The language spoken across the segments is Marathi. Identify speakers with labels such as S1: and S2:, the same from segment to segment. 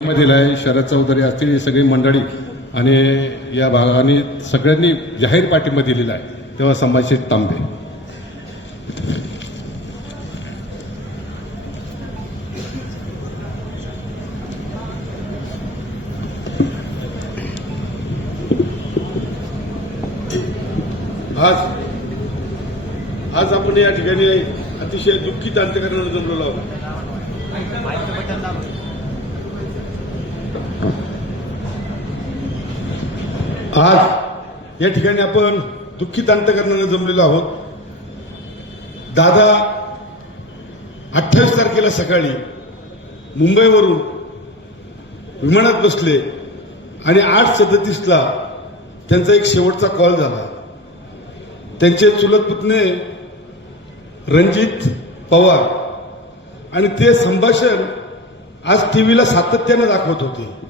S1: मधील आहे शरद चौधरी असतील ही सगळी मंडळी. आणि या भागाने सगळ्यांनी जाहीर पाठिंबा दिलेला आहे. तेव्हा संभाषित तांबे.
S2: आज आज आपण या ठिकाणी अतिशय दुःखी अंत्यकरणानं जमलेलो आहोत. आज या ठिकाणी आपण दुःखित अंतकरणानं जमलेलो आहोत. दादा अठ्ठावीस तारखेला सकाळी मुंबईवरून विमानात बसले आणि आठ सदतीसला त्यांचा एक शेवटचा कॉल झाला. त्यांचे चुलत पुतणे रणजित पवार आणि ते संभाषण आज टीव्हीला सातत्यानं दाखवत होते.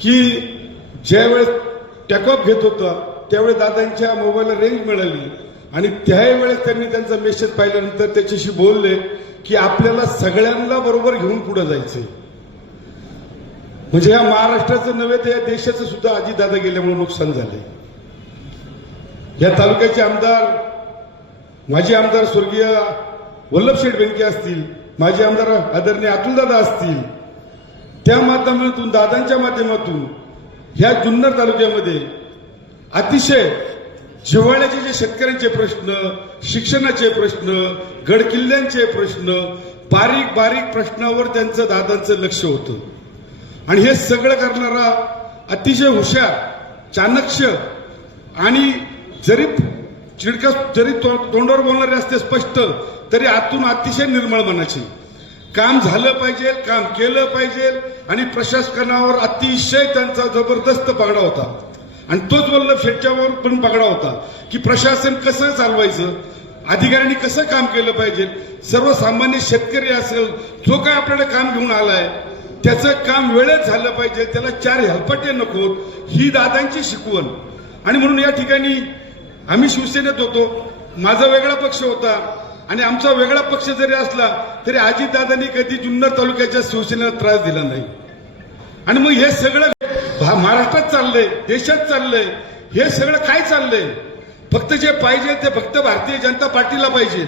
S2: की ज्यावेळेस टॅकऑफ घेत होतं त्यावेळेस दादांच्या मोबाईलला रेंज मिळाली. आणि त्यावेळेस त्यांनी त्यांचा मेसेज पाहिल्यानंतर त्याच्याशी बोलले की आपल्याला सगळ्यांना बरोबर घेऊन पुढे जायचंय. म्हणजे या महाराष्ट्राचं नव्हे तर या देशाचं सुद्धा आजीदादा गेल्यामुळे नुकसान झालंय. या तालुक्याचे आमदार माजी आमदार स्वर्गीय वल्लभशेठ बेंके असतील माजी आमदार आदरणीय अतुलदादा असतील त्या माध्यमातून दादांच्या माध्यमातून ह्या जुन्नर तालुक्यामध्ये अतिशय जिव्हाळ्याचे जे शेतकऱ्यांचे प्रश्न शिक्षणाचे प्रश्न गडकिल्ल्यांचे प्रश्न बारीक बारीक प्रश्नावर त्यांचं दादांचं लक्ष होतं. आणि हे सगळं करणारा अतिशय हुशार चाणक्य आणि जरी चिडका जरी तोंडावर बोलणारे असते स्पष्ट तरी आतून अतिशय निर्मळ मनाचे. काम झालं पाहिजे काम केलं पाहिजे आणि प्रशासनावर अतिशय त्यांचा जबरदस्त पगडा होता. आणि तोच वल्लभ शेट्ट्यावर पण पगडा होता की प्रशासन कसं चालवायचं? अधिकाऱ्यांनी कसं काम केलं पाहिजे? सर्वसामान्य शेतकरी असेल जो काय आपल्याला काम घेऊन आलाय त्याचं काम वेळेत झालं पाहिजे त्याला चार हेलपटे नकोत ही दादांची शिकवण. आणि म्हणून या ठिकाणी आम्ही शिवसेनेत होतो. माझा वेगळा पक्ष होता. आणि आमचा वेगळा पक्ष जरी असला तरी अजितदादांनी कधी जुन्नर तालुक्याच्या शिवसेनेला त्रास दिला नाही. आणि मग हे सगळं महाराष्ट्रात चाललंय देशात चाललंय हे सगळं काय चाललंय? फक्त जे पाहिजे ते फक्त भारतीय जनता पार्टीला पाहिजे.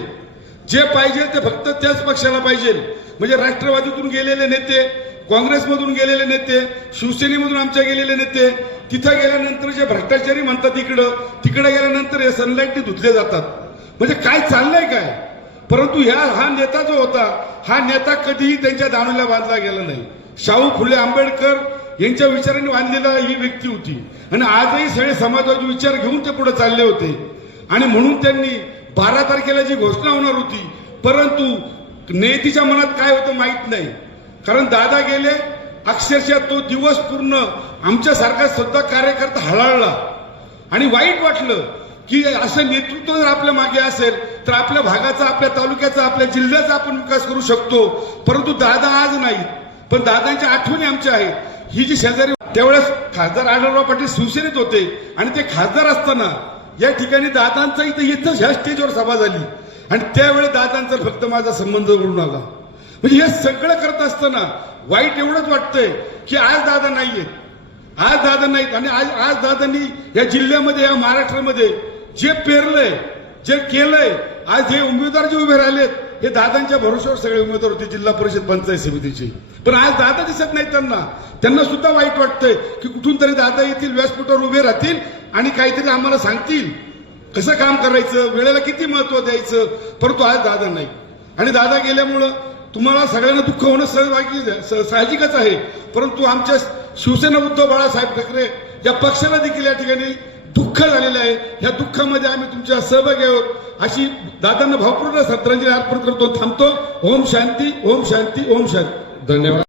S2: जे पाहिजे ते फक्त त्याच पक्षाला पाहिजे. म्हणजे राष्ट्रवादीतून गेलेले नेते काँग्रेसमधून गेलेले नेते शिवसेनेमधून आमच्या गेलेले नेते तिथं गेल्यानंतर जे भ्रष्टाचारी म्हणतात इकडं तिकडे गेल्यानंतर हे सनलाईटने धुतले जातात. म्हणजे काय चाललंय काय? परंतु ह्या हा नेता जो होता हा नेता कधीही त्यांच्या दाणूला बांधला गेला नाही. शाहू फुले आंबेडकर यांच्या विचारांनी बांधलेला ही व्यक्ती होती. आणि आजही सगळे समाजवादी विचार घेऊन ते पुढे चालले होते. आणि म्हणून त्यांनी बारा तारखेला जी घोषणा होणार होती परंतु नेतीच्या मनात काय होतं माहीत नाही. कारण दादा गेले अक्षरशः तो दिवस पूर्ण आमच्यासारखा सुद्धा कार्यकर्ता हळहळला आणि वाईट वाटलं की असं नेतृत्व जर आपल्या मागे असेल तर आपल्या भागाचा आपल्या तालुक्याचा आपल्या जिल्ह्याचा आपण विकास करू शकतो. परंतु दादा आज नाहीत. पण दादांच्या आठवणी आमच्या आहेत. ही जी शेजारी त्यावेळेस खासदार आढळराव पाटील शिवसेनेत होते आणि ते खासदार असताना या ठिकाणी दादांचा इथं इथं ह्या स्टेजवर सभा झाली. आणि त्यावेळी दादांचा फक्त माझा संबंध करून आला. म्हणजे हे सगळं करत असताना वाईट एवढंच वाटतंय की आज दादा नाहीयेत आज दादा नाहीत आणि आज आज दादांनी या जिल्ह्यामध्ये या महाराष्ट्रामध्ये जे पेरलंय जे केलंय आज हे उमेदवार जे उभे राहिलेत हे दादांच्या भरोश्यावर सगळे उमेदवार होते जिल्हा परिषद पंचायत समितीचे. पण आज दादा दिसत नाहीत त्यांना. त्यांना सुद्धा वाईट वाटतंय की कुठून तरी दादा येतील व्यासपीठावर उभे राहतील आणि काहीतरी आम्हाला सांगतील. कसं काम करायचं वेळेला किती महत्त्व द्यायचं? परंतु आज दादा नाही. आणि दादा गेल्यामुळं तुम्हाला सगळ्यांना दुःख होणं सहभागी स- साहजिकच आहे. परंतु आमच्या शिवसेना उद्धव बाळासाहेब ठाकरे या पक्षाला देखील या ठिकाणी दुःख झालेलं आहे. ह्या दुःखामध्ये आम्ही तुमच्या सहभागी आहोत. अशी दादांना भावपूर्ण श्रद्धांजली अर्पण करतो. थांबतो. ओम शांती ओम शांती ओम शांती.
S1: धन्यवाद.